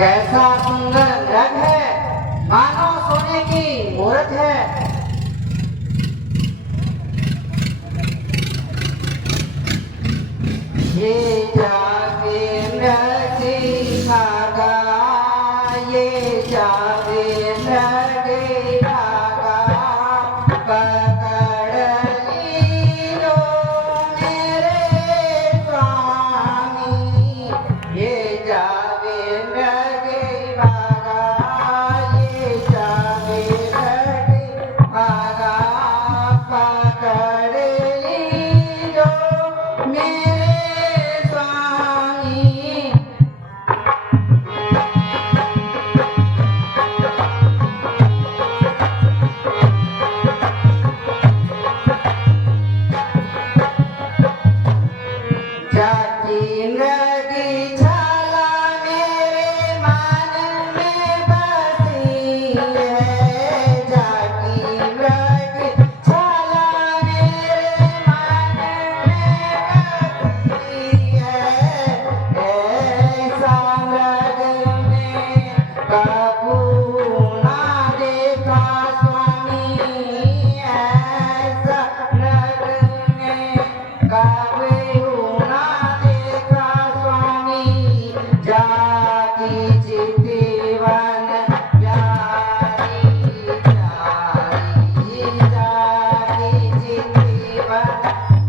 कैसा सुंदर रंग है, मानो सोने की मूरत है। ये जागे नदी भागा, ये जागे नदी भागा, पकड़ लीलो मेरे स्वामी। ये जागे नदी भागा, ये जागे नदी भागा, पकड़ लीलो मेरे स्वामी। जाती नदी छाला मेरे मन में बसी है, जाती नदी छाला मेरे मन में बसी है। ऐसा लगने कबू ना देखा स्वामी, ऐसा लगने कबू ना देखा स्वामी। जागी चितवन प्यारी प्यारी, जागी चितवन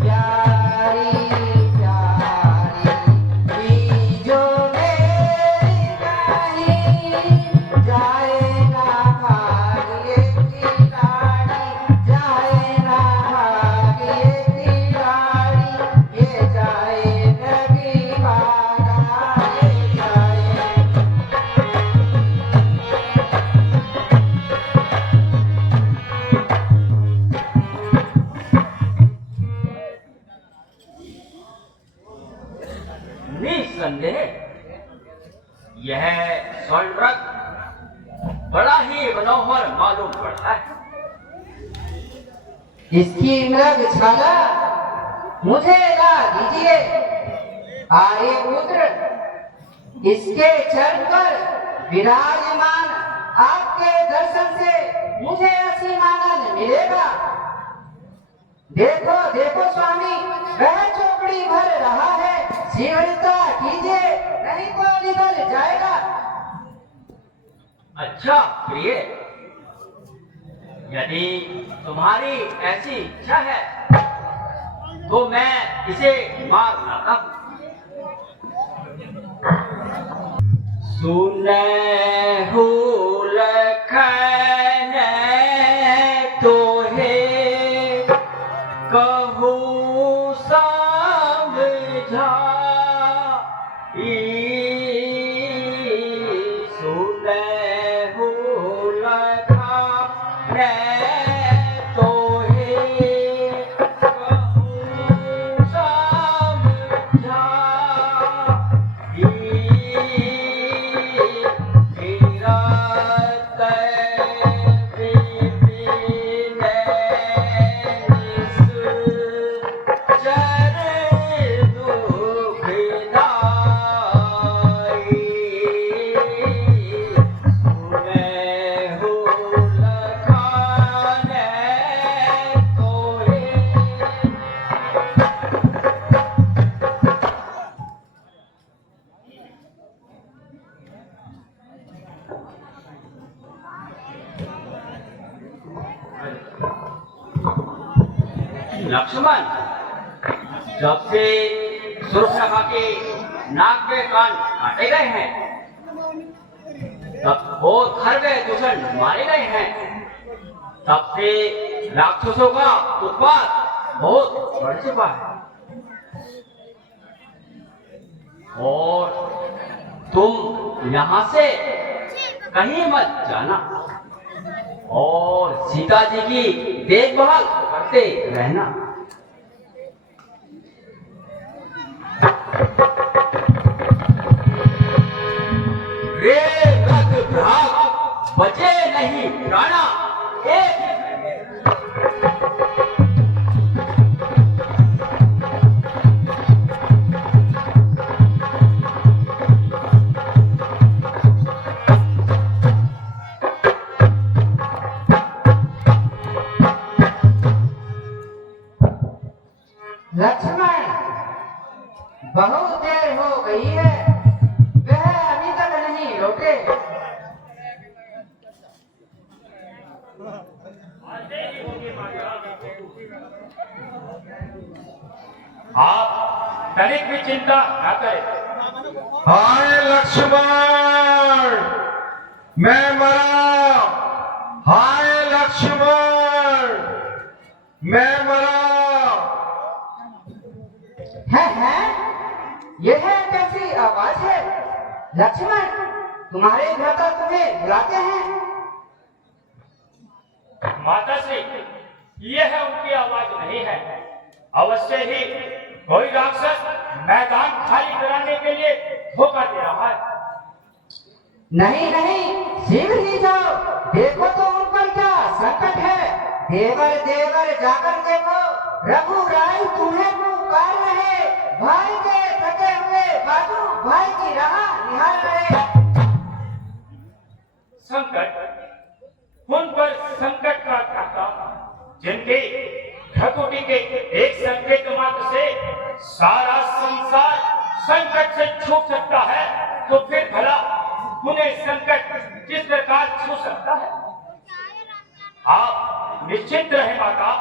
प्यारी प्यारी, बीजो मेरी कहीं जाए ना भाग्य की लाड़ी, जाए ना भाग्य की लाड़ी। ये जाए नदी भागा, ये जाए। निस्संदेह यह स्वर्ण रत्न बड़ा ही मनोहर मालूम पड़ता है। इसकी मृग छाला मुझे ला दीजिए आर्य पुत्र। इसके चरण पर विराजमान आपके दर्शन से मुझे असीम आनंद मिलेगा। देखो देखो स्वामी, वह चौकड़ी भर रहा है, शीघ्रता कीजिए नहीं तो निकल जाएगा। अच्छा प्रिय, यदि तुम्हारी ऐसी इच्छा है तो मैं इसे मार लाता हूं। सुनहु लखन तोहे कहूँ समझाई, सुनहु लखन तोहे कहूँ समझाई। लक्ष्मण, जब से सुरक्षा के नाक के कान काटे गए हैं, तब बहुत खरबे दूषण मारे गए हैं, तब से राक्षसों का उत्पात बहुत बढ़ चुका है। और तुम यहाँ से कहीं मत जाना और सीता जी की देखभाल करते रहना। रे रग भ्राग बचे नहीं प्राणा, एक बहुत देर हो गई है, वह अभी तक नहीं लौटे। आप तनिक भी चिंता न करें। हाय लक्ष्मण, मैं मरा। हाय लक्ष्मण, मैं मरा। है यह कैसी आवाज है? लक्ष्मण, तुम्हारे भ्राता तुम्हें बुलाते हैं। माता श्री, यह उनकी आवाज नहीं है। अवश्य ही कोई राक्षस मैदान खाली कराने के लिए धोखा दे रहा है। नहीं, शीघ्र ही जाओ, देखो तो उन पर क्या संकट है। देवर जाकर देखो, रघु राय तुम्हें पुकार रहे। भाई के थके हुए बाजू भाई की राह निहार रहे। संकट, उन पर संकट का घाटा, जिनके ठकुटी के एक संकेत मात्र से सारा संसार संकट से छूट सकता है, तो फिर भला उन्हें संकट किस प्रकार छू सकता है? आप निश्चिंत रहे माता।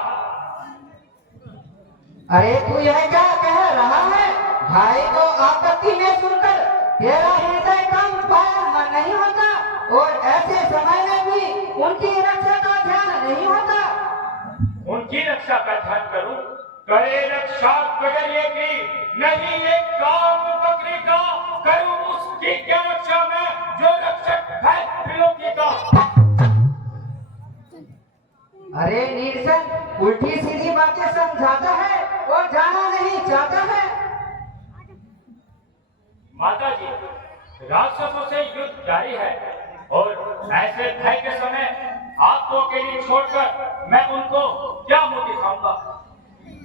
अरे तू यह क्या कह रहा है? भाई को आपत्ति में सुनकर तेरा हृदय का उपाय मन नहीं होता, और ऐसे समय में भी उनकी रक्षा का ध्यान नहीं होता। उनकी रक्षा का ध्यान करूं, करे रक्षा बगैर की नहीं, एक काम बकरी का करूं उसकी क्या रक्षा में जो रक्षक है त्रिलोकी का। अरे नीरसन, उल्टी सीधी बातें समझाता है और जाना नहीं चाहता है। माता जी, राक्षसों से युद्ध जारी है, और ऐसे भय के समय आपको अकेली छोड़कर मैं उनको क्या मुंह दिखाऊंगा?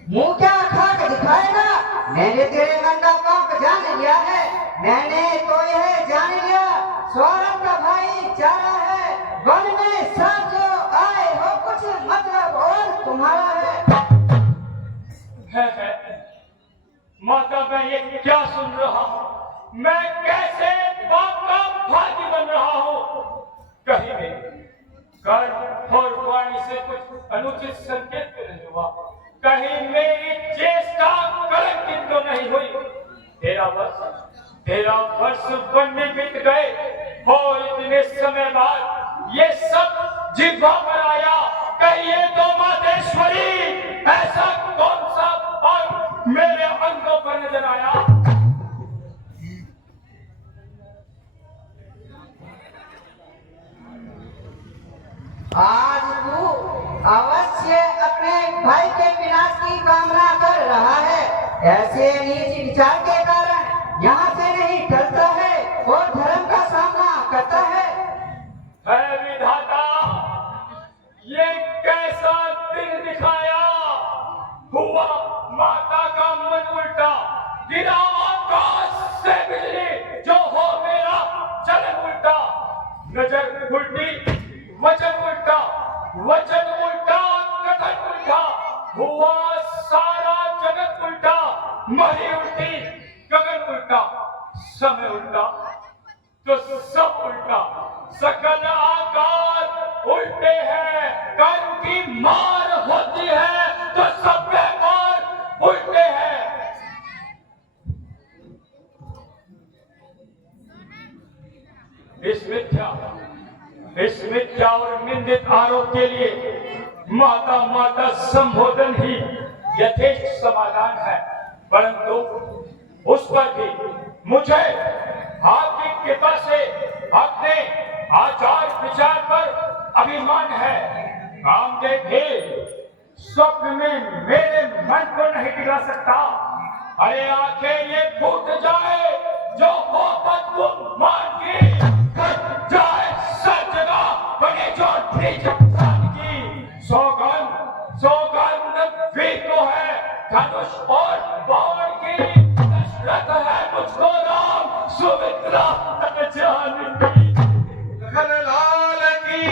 मुंह क्या खाक दिखाएगा? मैंने तेरे मन का पाप जान लिया है। मैंने तो यह जान लिया, सौरभ का भाई चारा है। वन में सब जो आए हो कुछ मतलब और तुम्हारा है। माता, मैं ये क्या सुन रहा हूँ? मैं कैसे बाप का भागी बन रहा हूँ? कहीं नहीं कर्म और वाणी से कुछ अनुचित संकेत तो नहीं हुआ? कहीं मेरी चेष्टा कलंकित तो नहीं हुई? 13 वर्ष वन में बीत गए, और इतने समय बाद ये सब जिह्वा पर आया। कहिए तो मातेश्वरी, ऐसा कौन सा पाप मेरे अंगों पर नजर आया? आज तू अवश्य अपने भाई के विनाश की कामना कर रहा है। ऐसे नीच विचार के कारण यहाँ से नहीं टलता है और धर्म का सामना करता है। है विधाता, ये कैसा दिन दिखाया? हुआ माता का मन उल्टा, गिरा आकाश से बिजली, जो हो मेरा चलन उल्टा। नजर उल्टी, वचन उल्टा, वचन उल्टा, कथन उल्टा। हुआ सारा जगत उल्टा, मही उल्टी, गगन उल्टा, समय उल्टा, तो सब उल्टा। सकल आकार उल्टे हैं, कर्म की मार होती है तो सब व्यवहार उल्टे हैं। इस मिथ्या और निंदित आरोप के लिए माता संबोधन ही यथेष्ट समाधान है, परंतु उस पर भी मुझे आपकी कृपा से अपने आचार विचार पर अभिमान है। कामदेव भी स्वप्न में मेरे मन को नहीं टिका सकता। अरे आंखें ये फूट जाए जो हो बदबू मान की, कट जाए सर जगह बने जो नीच इंसान की। सौगंध भी तो है धनुष और बाण की, दशरथ है मुझको राम, सुमित्रा जानकी, लाल की।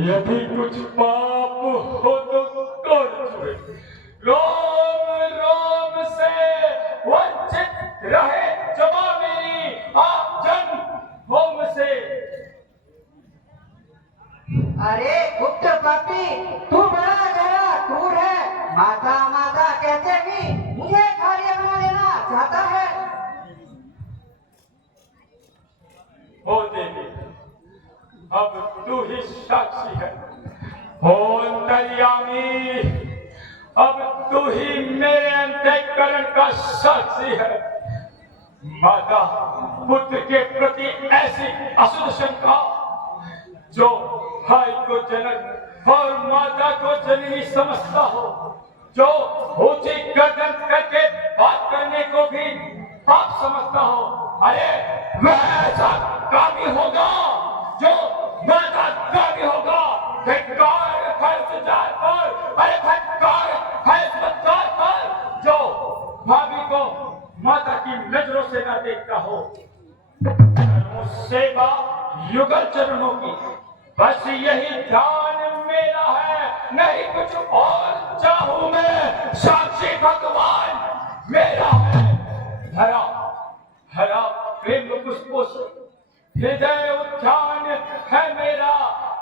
यदि कुछ पाप हो तो कर छुए, रोम रोम से तू बड़ा गहरा क्रूर है। माता माता कहते भी मुझे कार्य बना लेना चाहता है। ओ देवी, अब तू ही साक्षी है। ओ अंतर्यामी, अब तू ही मेरे अंतःकरण का साक्षी है। माता पुत्र के प्रति ऐसी अशुद्ध शंका जो भाई को जनक और माता को जननी समझता हो, जो ऊंची गर्दन करके बात करने को भी पाप समझता हो, अरे वह ऐसा कामी होगा जो माता कामी होगा। धिक्कार है उस जात पर, अरे धिक्कार है उस बदकार पर जो भाभी को माता की नजरों से न देखता हो। सेवा युगल चरणों की, बस यही ध्यान मेरा है, नहीं कुछ और चाहूं मैं। साक्षी भगवान मेरा है। हरा हरा प्रेम पुष्पों से हृदय उद्यान है मेरा।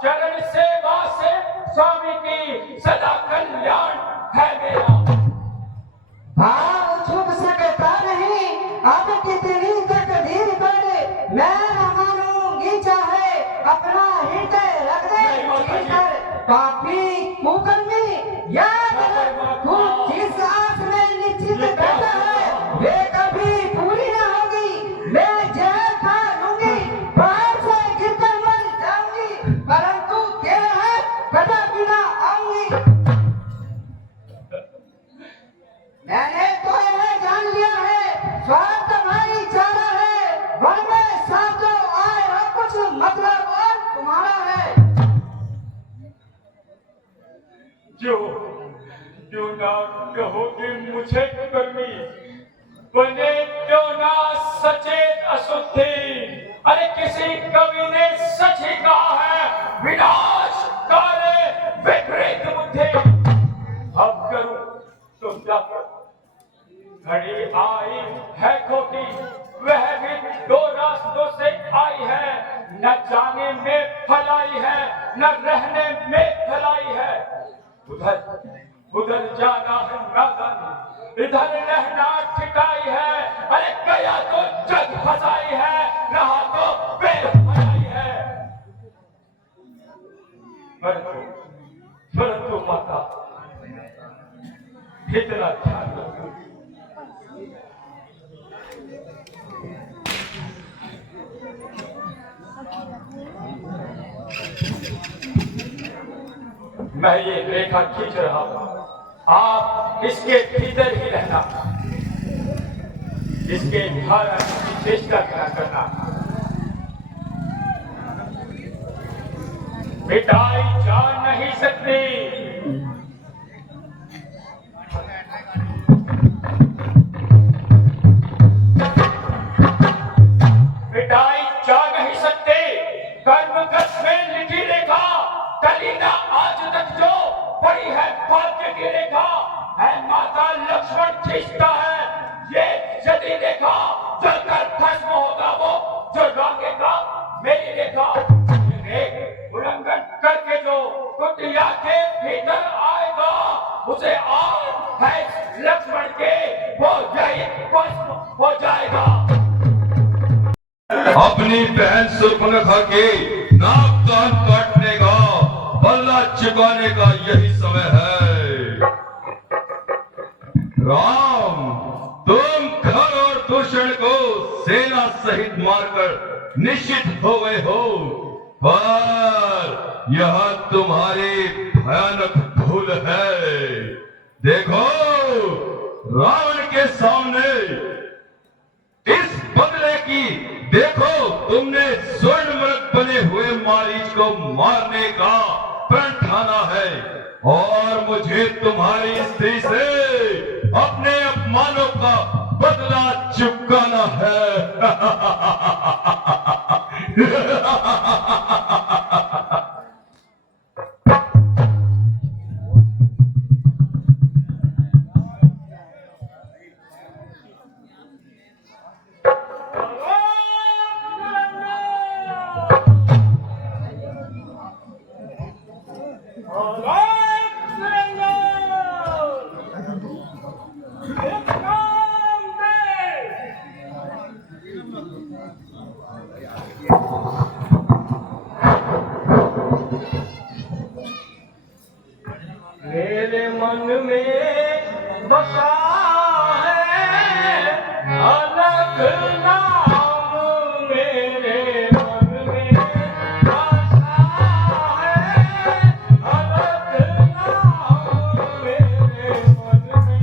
चरण सेवा से स्वामी की सदा कल्याण है मेरा। भाव छुप सकता नहीं, अब कितनी तकदीर पर मैं न मानूंगी, चाहे अपना हृदय रख दे छीनकर। पापी कुकर्मी याद रख, तू जिस आस में निश्चित बैठा है वे कभी पूरी न होगी। मैं जहर खा लूंगी, पहाड़ से गिरकर मर जाऊंगी, परंतु तेरा है कदापि न आऊंगी। मैंने तो यह जान लिया है, स्वार्थ भाईचारा है। वन में सांप जो आए हो कुछ मतलब और तुम्हारा है। जो क्यों ना कहोगे मुझे कर्मी, बने क्यों ना सचेत अशुद्धि। अरे किसी कवि ने सच ही कहा है, विनाश काले विपरीत बुद्धि। अब करूं तो क्या करूं, घड़ी आई है खोटी, वह भी दो रास्तों से आई है। न जाने में फलाई है, न रहने में फलाई है। उधर जाना है नादानी, इधर रहना ठिकाई है। अरे गया तो जग फसाई है, रहा तो पेड़ फसाई है। परंतु माता इतना ध्यान रखो, मैं ये रेखा खींच रहा हूं, आप इसके भीतर ही रहना, इसके धारा की चेष्टा क्या करना। मिटाई जा नहीं सकती, मिटाई जा नहीं सकते। कर्मगत में लिखी रेखा कलीना आज तक जो पड़ी है भाग्य की रेखा है। माता लक्ष्मण खींचता है ये यदि रेखा, जलकर भस्म होगा वो जो रंगेगा मेरी रेखा। उल्लंघन करके जो कुटिया के भीतर आएगा, उसे और है लक्ष्मण के वो यही भस्म हो जाएगा। अपनी बहन सुर्पनखा के नाक कान काटने का बल्ला चुकाने का यही समय है। राम, तुम खर और दूषण को सेना सहित मारकर निश्चित हो गए हो, पर यह तुम्हारी भयानक भूल है। देखो, रावण के सामने इस बदले की, देखो तुमने स्वर्ण मृग बने हुए मारीच को मारने का प्रण ठाना है, और मुझे तुम्हारी स्त्री से अपने अपमानों का बदला चुकाना है। मेरे मन में बसा है अलग नाम, मेरे मन में बसा है अलग नाम, मेरे मन में।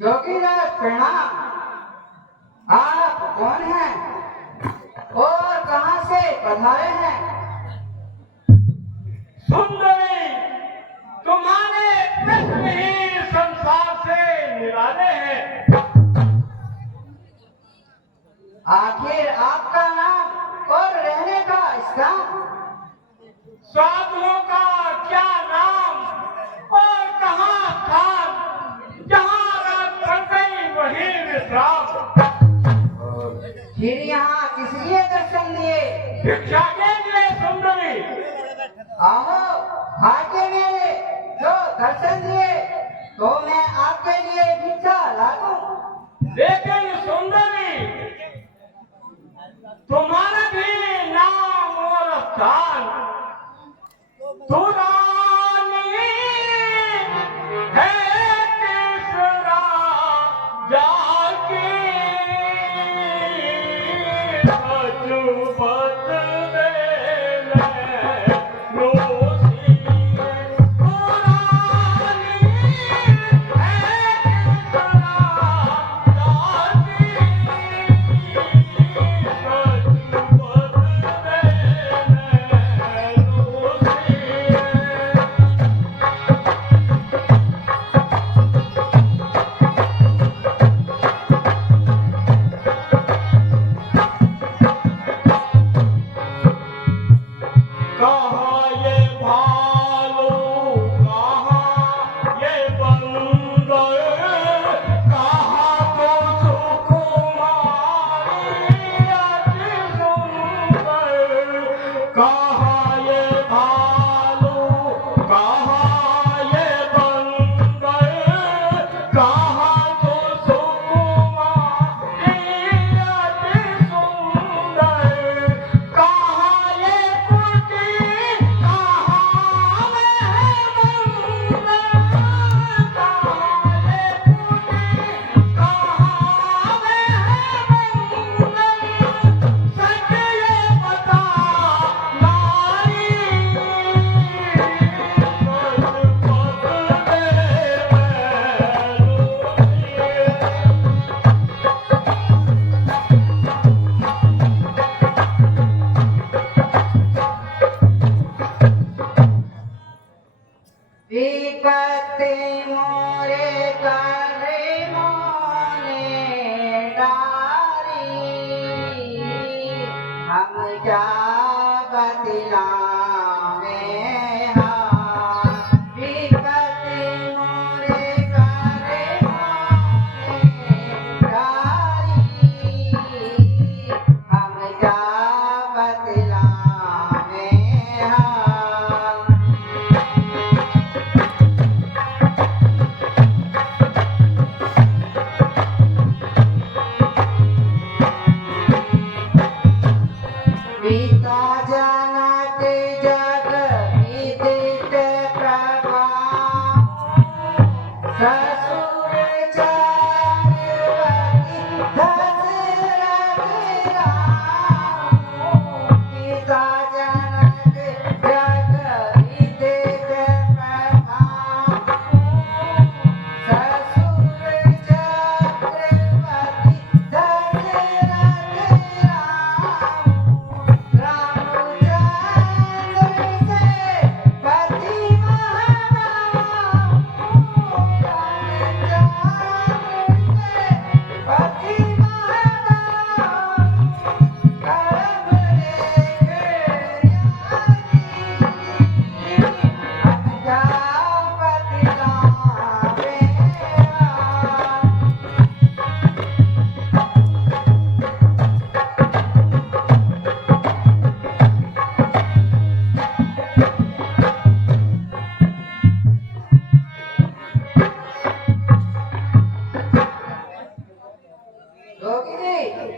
जोगीराज प्रणाम। आप कौन हैं और कहां से पधारे हैं? सुंदरी, तुम्हारे प्रश्न ही संसार से निराले हैं। आखिर आपका नाम और रहने का स्थान? साधुओं का क्या नाम और कहाँ स्थान, जहाँ रात पड़ गई वहीं विश्राम। फिर यहाँ किस लिए दर्शन दिए? भिक्षा के लिए सुंदरी। आहो भाग्य मेरे, जो दर्शन दिए तो मैं आपके लिए भिक्षा ला दूं। लेकिन सुंदरी, तुम्हारा भी नाम और स्थान, तू रानी है किस राजा की, रजूपत में रोसी। तू रानी है किस राजा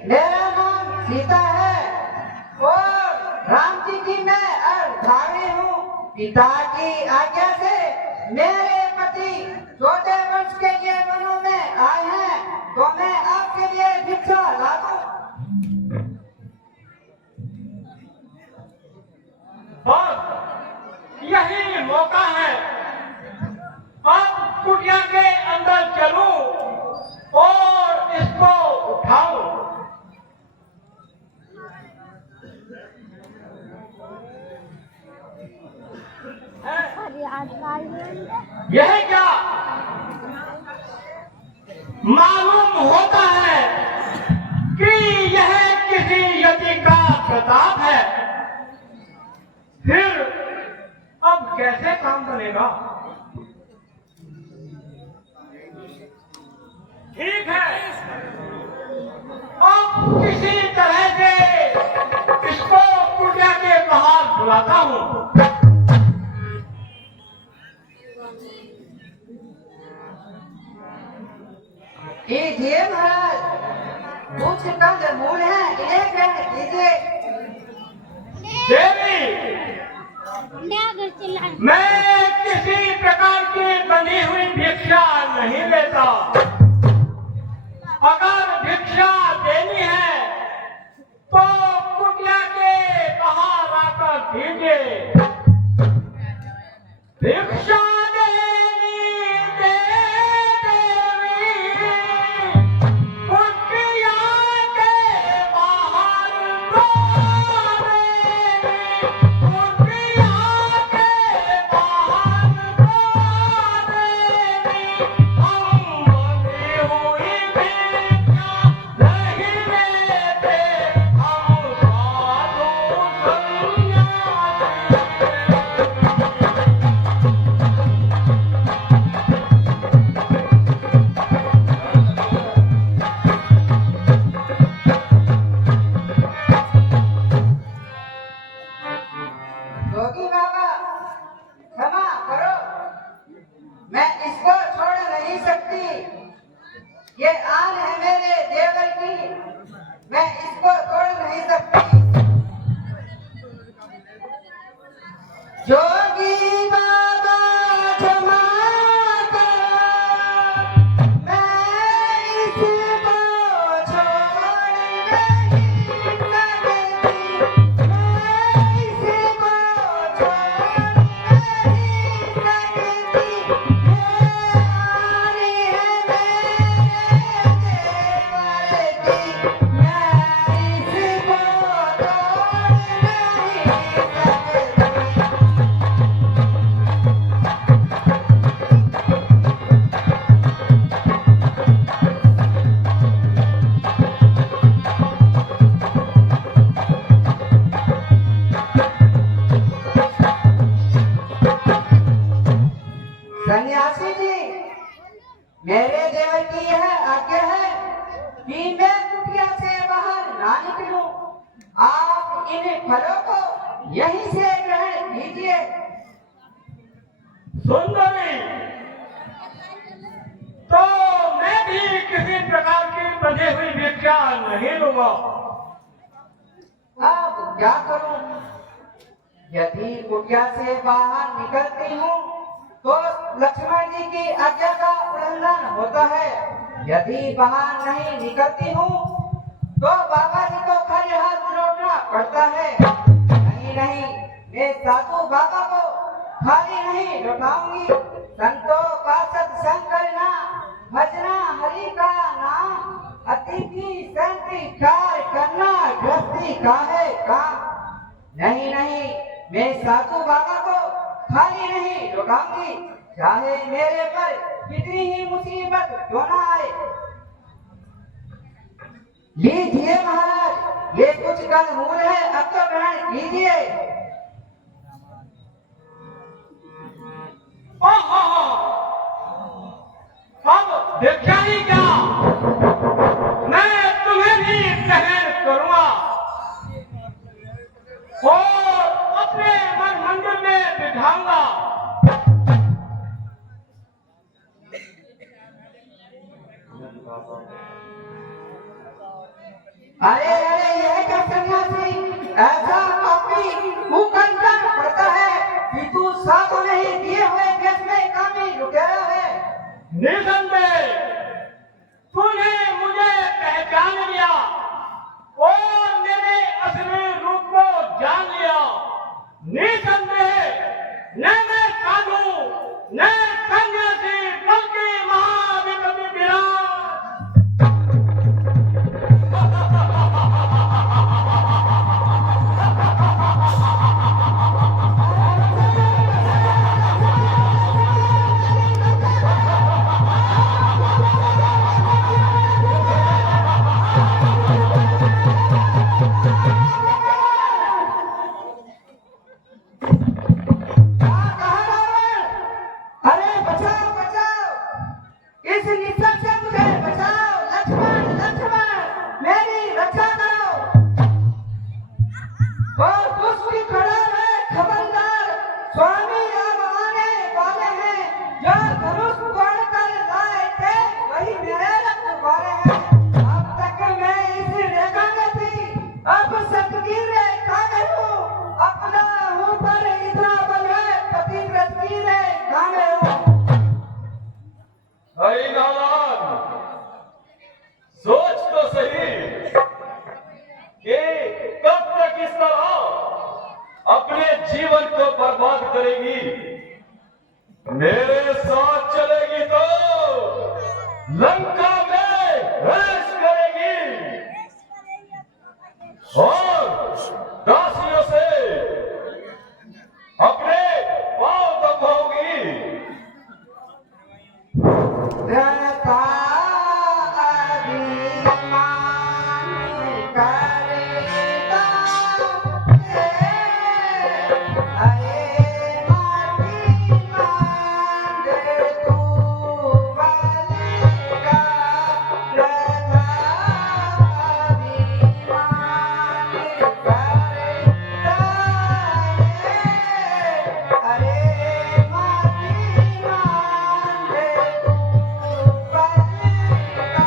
मेरा नाम सीता है और राम जी की मैं अर्धांगिनी हूँ। पिता की आज्ञा से मेरे पति छोटे वंश के लिए वनों में आए हैं, तो मैं आपके लिए भिक्षा ला दूं। और यही मौका है, अब कुटिया के अंदर चलूं और इसको उठाऊं। यह क्या मालूम होता है कि यह किसी यति का प्रताप है, फिर अब कैसे काम बनेगा? ठीक है, अब किसी तरह से इसको कुटिया के बाहर बुलाता हूं। कीजिए महाराज, कुछ कंदमूल है, इन्हें ग्रहण कीजिए। देवी, मैं किसी प्रकार की बनी हुई भिक्षा नहीं लेता। अगर भिक्षा देनी है तो कुटिया के बाहर आकर दीजिए। भिक्षा सन्यासी जी, मेरे देवर की यह आज्ञा है कि मैं कुटिया से बाहर ना निकलूं। आप इन फलों को यहीं से ग्रहण कीजिए। सुंदरी, तो मैं भी किसी प्रकार की बंधी हुई भिक्षा नहीं लूंगा। अब क्या करूं? यदि कुटिया से बाहर निकलती हूँ तो लक्ष्मण जी की आज्ञा का उल्लंघन होता है। यदि बाहर नहीं निकलती हूँ तो बाबा जी को खाली हाथ लौटना पड़ता है। नहीं, मैं साधु बाबा को खाली नहीं लौटाऊंगी। संतों का सत्संग करना, भजना हरि का नाम, अतिथि संति कार्य करना गृहस्थी का है काम। नहीं, मैं साधु बाबा को खाली नहीं लौटाऊंगी, चाहे मेरे पर कितनी ही मुसीबत क्यों ना आए। लीजिए महाराज, ये कुछ कंदमूल है, अब तो ग्रहण कीजिए। अब देखा ही क्या, मैं तुम्हें भी ग्रहण करूंगा और अपने मन मंदिर में बिठाऊंगा। अरे अरे यह क्या सन्यासी, ऐसा पापी कुकर्म पड़ता है कि तू साधु नहीं दिए हुए देश में कामी लुटेरा है। निसंदेह तूने मुझे पहचान लिया और मेरे असली रूप को जान लिया। निसंदेह न मैं साधु न सन्यासी बल्कि महाविक्रमी विराट। अरे बचाओ बचाओ, इस निशा से मुझे बचाओ। लक्ष्मण लक्ष्मण, मेरी रक्षा करो। और दुष्ट खड़ा है खबरदार, स्वामी अब आने वाले हैं। जो धनुष तोड़कर लाए थे वही मेरे रखवाले हैं। अब तक मैं इस रेखा में थी, अब सतगी रेखा में हूँ। अपना हूँ पर इतना बल है, पतिव्रत की रेखा में हूँ। अरे नारायण, सोच तो सही कि कब तक इस तरह अपने जीवन को बर्बाद करेगी। मेरे साथ चलेगी तो लंका में ऐश करेगी और दासियों से अपने पांव दबाओगी। रणता अभिमान करेगा अरे माटी मांगे तू बलिका। रणता अभिमान करेगा अरे माटी मांगे तू बलिका।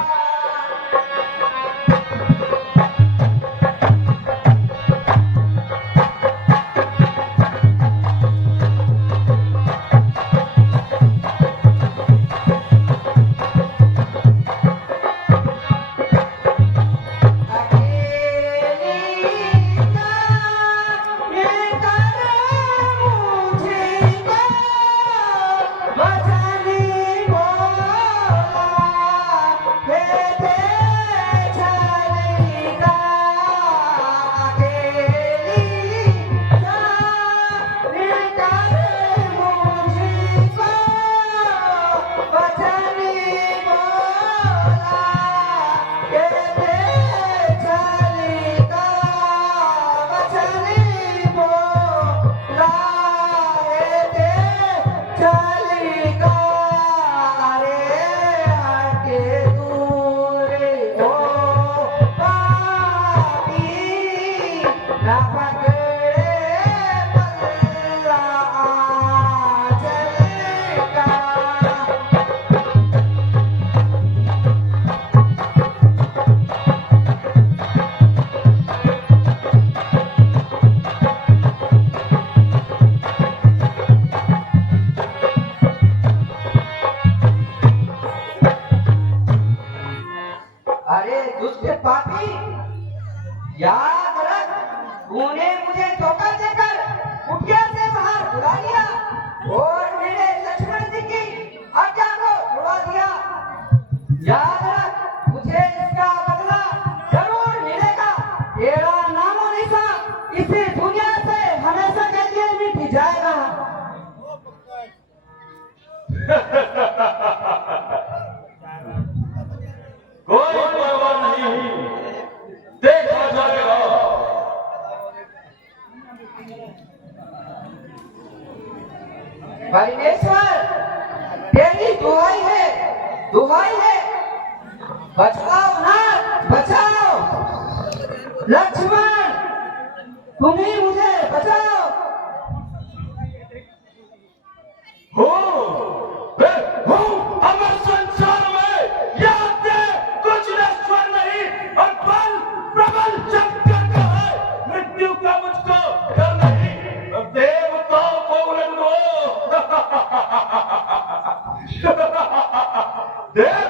अरे दुष्ट पापी, याद रख, तूने मुझे धोखा देकर कुटिया से बाहर बुला लिया और मेरे लक्ष्मण जी की आज्ञा को छुड़ा दिया। याद रख, तुझे इसका बदला जरूर मिलेगा। तेरा नामो निशान इसी दुनिया से हमेशा के लिए मिट जाएगा। कोई परवाह नहीं, देखा जाएगा। परमेश्वर, तेरी दुहाई है, बचाओ नाथ, बचाओ। लक्ष्मण, तुम ही मुझे बचाओ। हूँ अमर संसार में, याद दे, कुछ नश्वर नहीं और बल देख